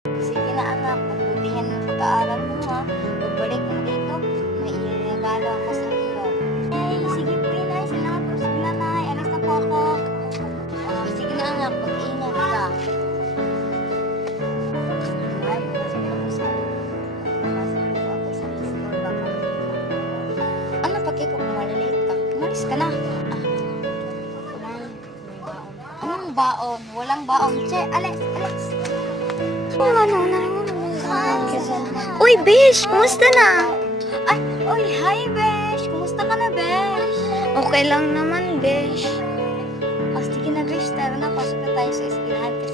Sige na anak, pagbutihan ng pag-aaral mo ha. Pagbalik mo dito, may iregalo ako sa iyo. Ay, sige po inay, salamat po sa nanay. Alis na po ako. Sige na anak, mag-ingat ka. Ay, sige na po sa ano pag ikaw kung malilate ka? Umalis ka na. Anong baon? Walang baon. Che, alis, alis. Uy, Besh! Kumusta na? Ay, uy, hi, Besh! Kumusta ka na, Besh? Okay lang naman, Besh. Oh, sige na, Besh. Tara na, pasok na tayo sa eskwelahan kasi